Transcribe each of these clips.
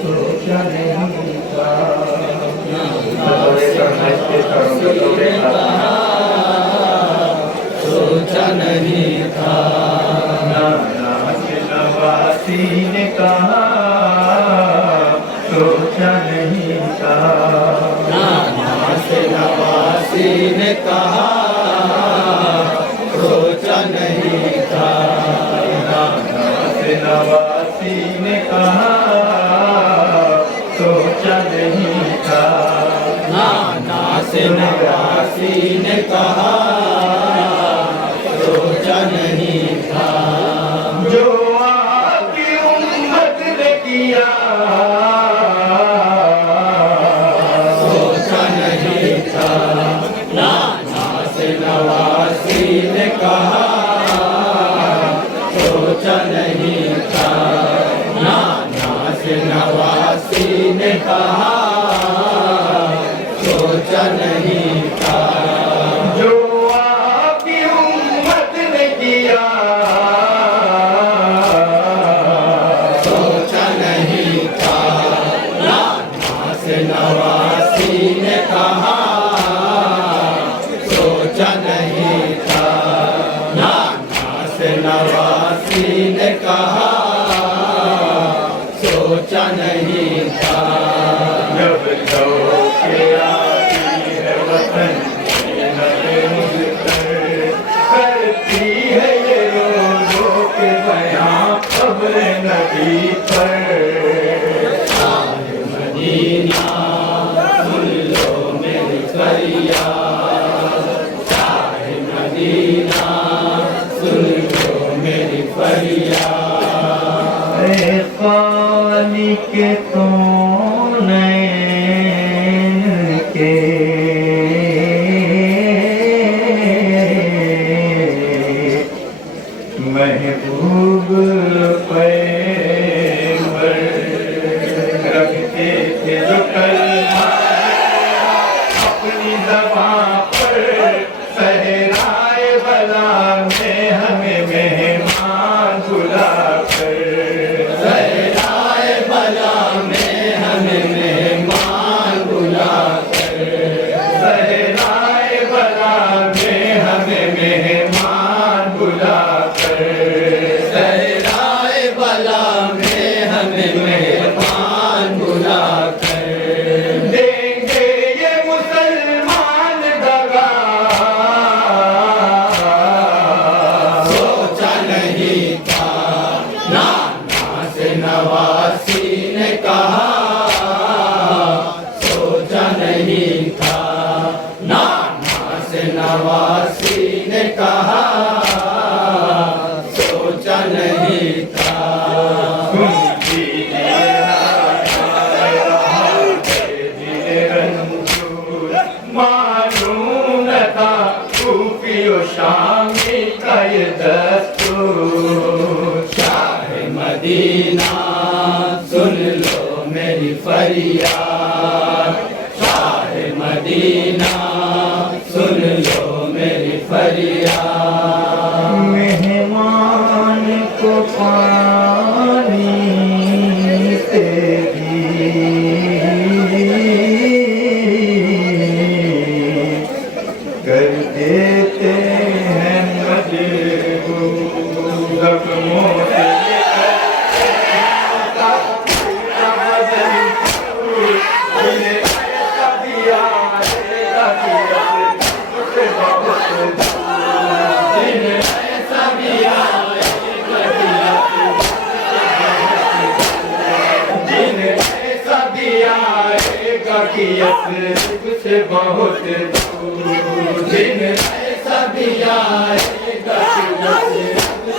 सोचा नहीं था। सोचा नहीं था। नवासी ने कहा सोचा नहीं था। नवासी ने कहा सोचा नहीं था। नवासी ने कहा सोचा नहीं था। नवासी ने कहा सोचा नहीं था। जो आपकी उम्मत ने किया सोचा नहीं था। नवासी ने कहा सोचा नहीं था। नवासी ने कहा सोचा नहीं था। जो आपकी उम्मत ने किया सोचा नहीं था। नवासी ने कहा सोचा नहीं था। नवासी ने कहा सोचा नहीं था। जब लौटे आती है वतन करती है ये रो रो के बयां खबर नदी पर। मदीना सुन लो मेरी फरियाद। शाहे मदीना सुन लो मेरी फरियाद। ए खाली के कौनैन के महबूब पैगंबर रखते थे जो कलमा अपनी ज़बां पर। सहराए बला में हमें मेहमान बुलाकर। सहराए बला में हमें मेहमान बुलाकर। सहराए बला में हमें मेहमान बुलाकर। सहराए बला में हमें मेहमान बुलाकर। देंगे ये मुसलमान दगा सोचा नहीं था। नवासी ने कहा सोचा नहीं था। नवासी ने कहा सोचा नहीं था। सुन लीजिए दिल रंजूर मालूम न था सूफियो शामी का ये दस्तूर। शाहे मदीना सुन लो मेरी फरियाद। शाहे मदीना सुन लो मेरी फरियाद। मेहमान को पानी से भी कर देते हैं मजबूर। जख्मों से से बहुत दूर दिन ऐसा भी आएगा कि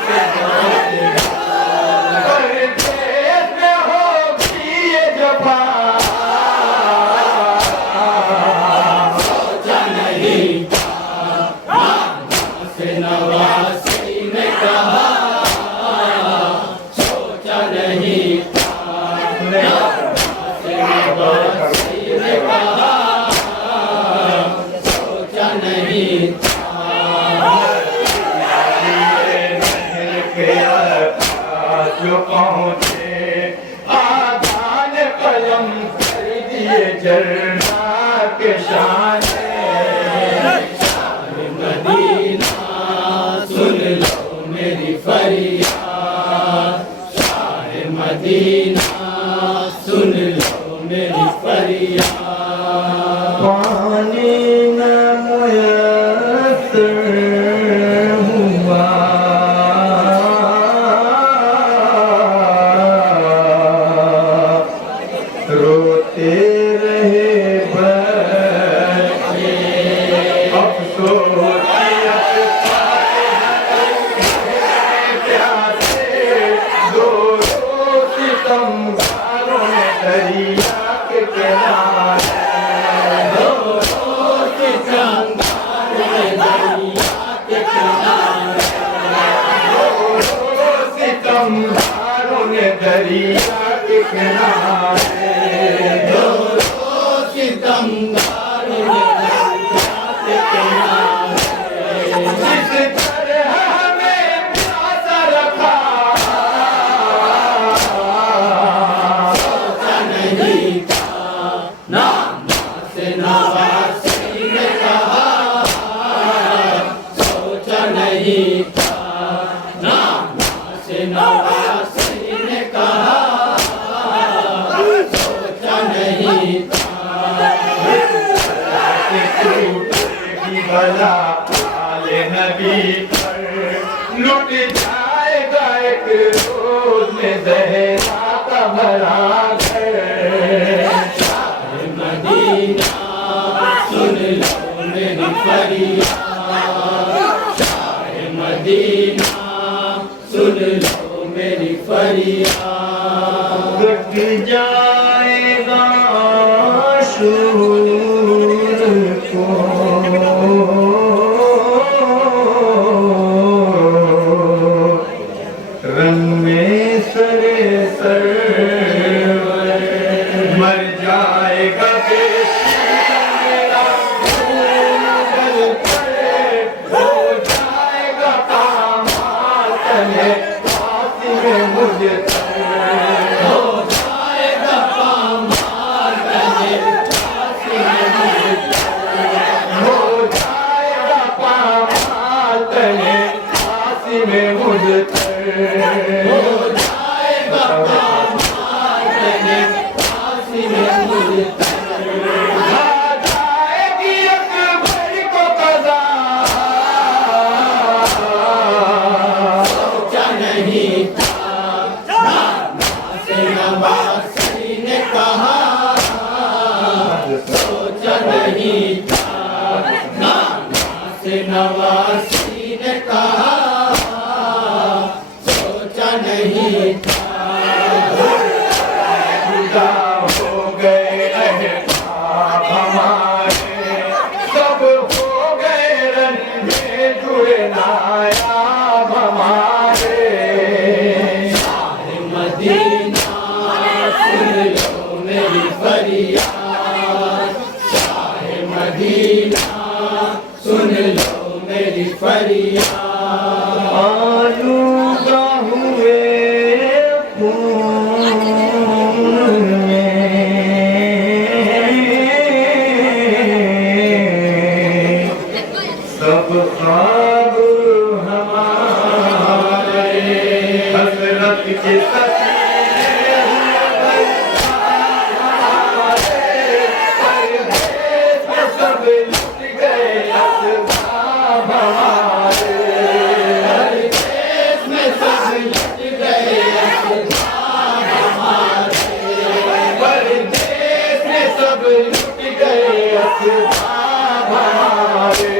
से बहुत परदेस में होगी ये जफा। सोचा नहीं था। नवासी ने कहा सोचा नहीं था। नवासी ने कहा सोचा नहीं था। पहुँचे आदान कलम कर दिए जर्रा के शाने मदीना सुन लो मेरी फरियाद शाह मदीना सुन लो मेरी फरियाद पानी न मुयस्सर हुआ रोते रहे बच्चे अफसोस प्यासे दो सितमगारों ने दरिया के किनारे सितमगारों ने दरिया के किनारे जिस तरह हमें प्यासा रखा नहीं था नाम से नवासी ने कहा सोचा नहीं था नाम से नवासी ने कहा सोचा नहीं था टूटेगी भला आले नबी पर लुट जाएगा एक रोज में ज़हरा का भरा घर मदीना सुन लो मेरी फरियाद शाह मदीना सुन लो मेरी फरियाद गट जाएगा शूर को रंग में सरे सर मर जाएगा मेरा खून जल पड़े हो जाएगा पामाल तले फांसी में मुझे हो जाएगा पामाल तले फांसी में हो जाएगा पामाल तले फांसी में मुझे हो जाएगा पामाल तले फांसी में मुझे आ जाएगी अकबर को कज़ा सोचा नहीं था नाम से नवासी ने कहा सोचा नहीं था नाम से नवासी ने कहा सोचा नहीं था जुदा हो गए अहबाब हमारे सब हो गए रंग में जुड़े नायाब हमारे मदीना सुन लो मेरी फरियाद शाह मदीना सुन लो मेरी फरियाद आलूदा हुए खून में सब ख्वाब हमारे हसरत के सफीने हुए परदेस में सब लुट गए असबाब हमारे देश में सब लुट गए असबाब हमारे परदेस में सब लुट गए असबाब हमारे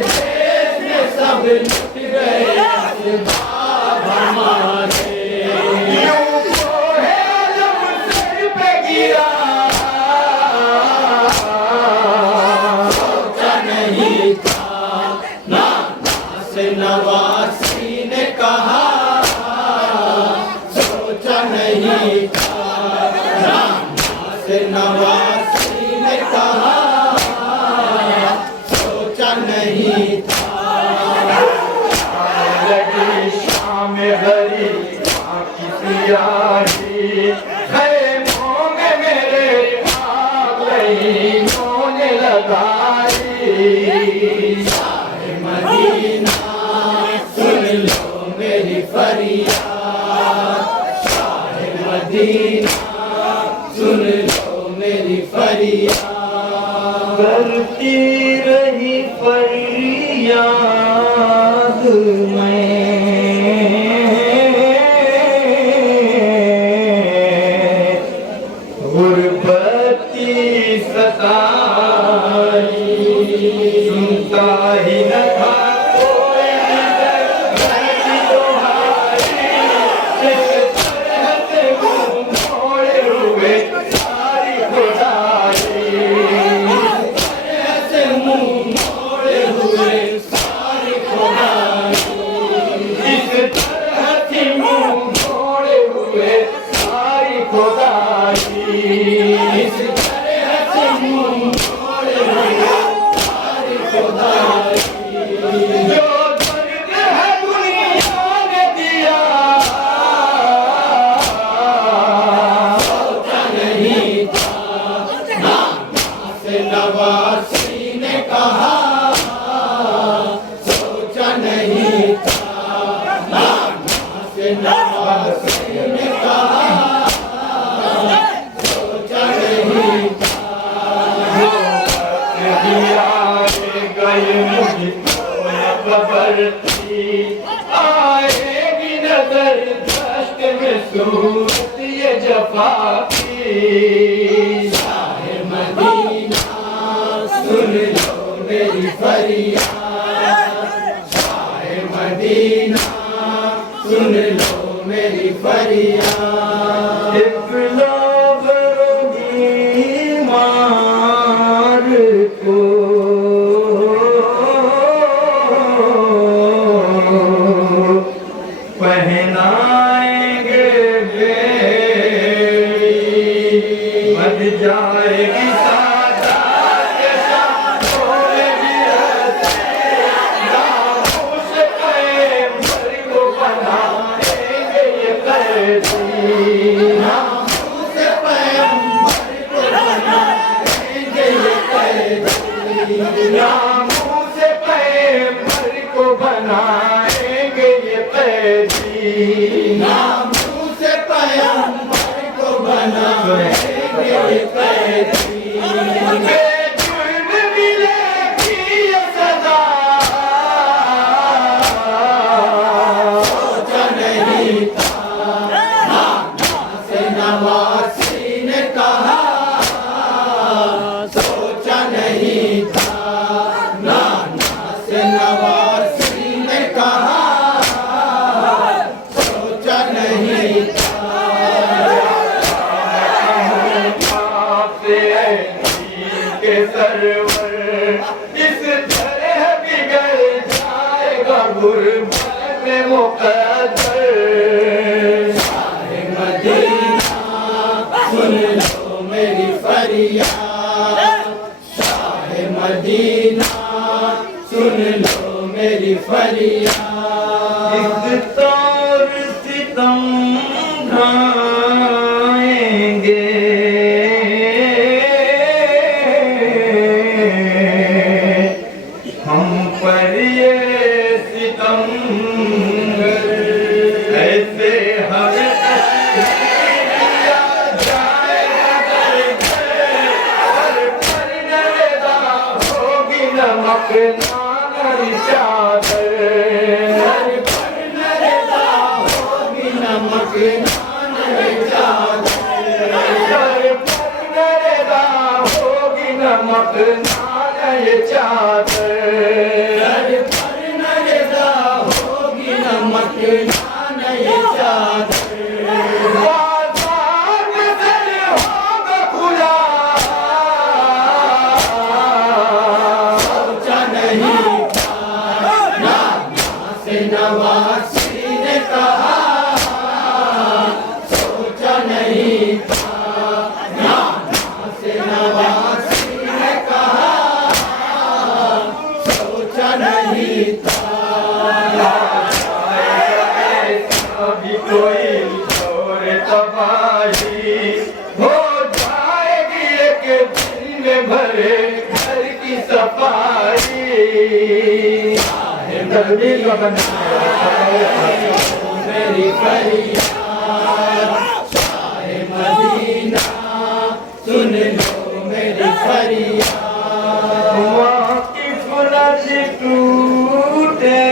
देश में सब लुट गए असबाब हमारे यूं कोहे आलम सर पे गिरा सोचा नहीं था नाम से नवासी ने कहा सोचा नहीं था नाम से नवासी ने कहा सोचा नहीं था लगी शाम भरी सियाही खैमों में मेरे आग लहीनों ने लगाई। शाहे मदीना सुन लो मेरी फरियाद, शाहे मदीना सुन लो मेरी फरियाद। करती रही फरियाद मैं, गुरबती सताई, सुनता ही न था कोई मेरी दुहाई। जिस तरह से मुँह मोड़े हुए सारी खुदाई, ऐसे मुंह मोड़े हुए सारी खुदाई। इस तरह से मुँह मोड़े हुए सारी खुदाई। इस तरह से मुंह मोड़े हुए सारी खुदाई। जो दर्द है दुनिया ने दिया, सोचा नहीं था नाना से नवासी ने कहा, सोचा नहीं था नाना से नवासी ने कहा, सोचा नहीं गए मुझे खबर थी, आएगी नजर दश्त में सूरत ये जफा की। शाहे मदीना सुन लो मेरी फरियाद, शाहे मदीना सुन लो मेरी फरियाद। इकलाब मार को पहनाएंगे बेड़ी, बज जाएगी सादात शान होगी हंसी। नामों से पैगंबर को बनाएंगे ये कैदी, नामों से पैगंबर को बनाएंगे ये कैदी। नामों से पैगंबर को बनाएंगे ये कैदी। नामों से पैगंबर को बनाएंगे ये कैदी। बेजुर्म मिलेगी ये सजा, सोचा नहीं था नाना से नवासी ने कहा, सोचा नहीं था नाना से नवासी ने कहा, सोचा नहीं था। आपसे के सरवर इस तरह बिगड़ जाएगा गुरबत में मुकद्दर। शाहे मदीना सुन लो मेरी फरियाद, शाहे मदीना सुन लो मेरी फरियाद। इस तौर सितम ढाएंगे, हम पर ये सितम ऐसे हमें दिया जाएगा दर पर नरेदा होगी नमक नानी चादर। सर पर नरेदा होगी नमक नान चादर। सर पर नरेदा होगी नमक नान चादर। सर पर नरेदा होगी नमक नान चादर। बाजार में सर होगा खुला, सोचा नहीं था नाना से नवासी ने कहा, सोचा नहीं था नाना से नवासी ने कहा, सोचा नहीं था। सफाई तस्वीर का मेरी फरियाद शाहे मदीना सुन लो मेरी फरियाद वहाँ की फुलज टूटेगी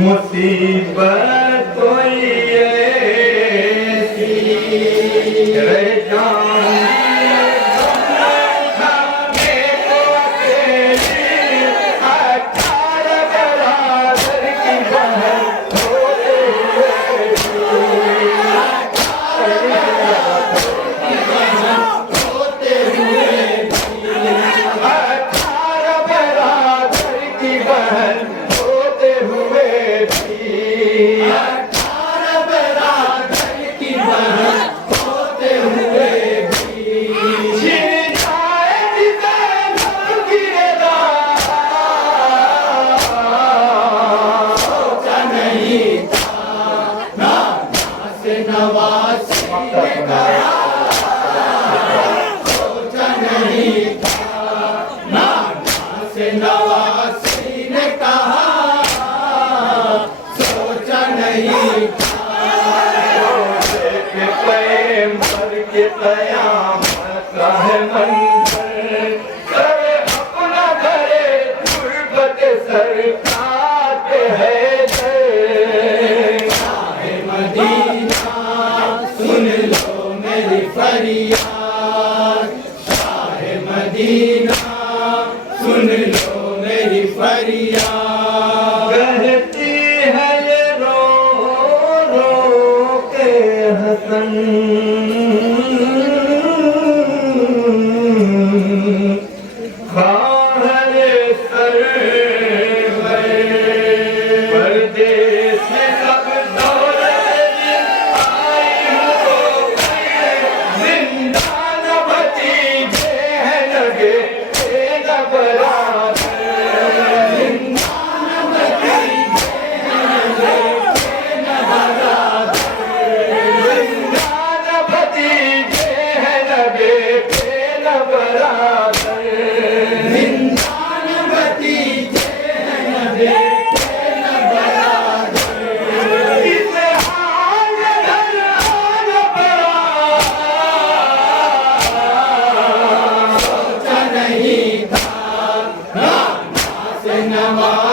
मुसीबत कोई ऐसी रे जान नवासी ने कहा सोचा नहीं के पैगंबर के कयामत है मंजर करे अपना करे गुर्बत सरकार है शाहे मदीना सुन लो मेरी फरियाद शाहे मदीना सुन लो मेरी फरियाद कहती है ये रो रो के हसन खाहर सर परदेस में सब दौलत आई हो जिंदा न भतीजे हैं लगे नवा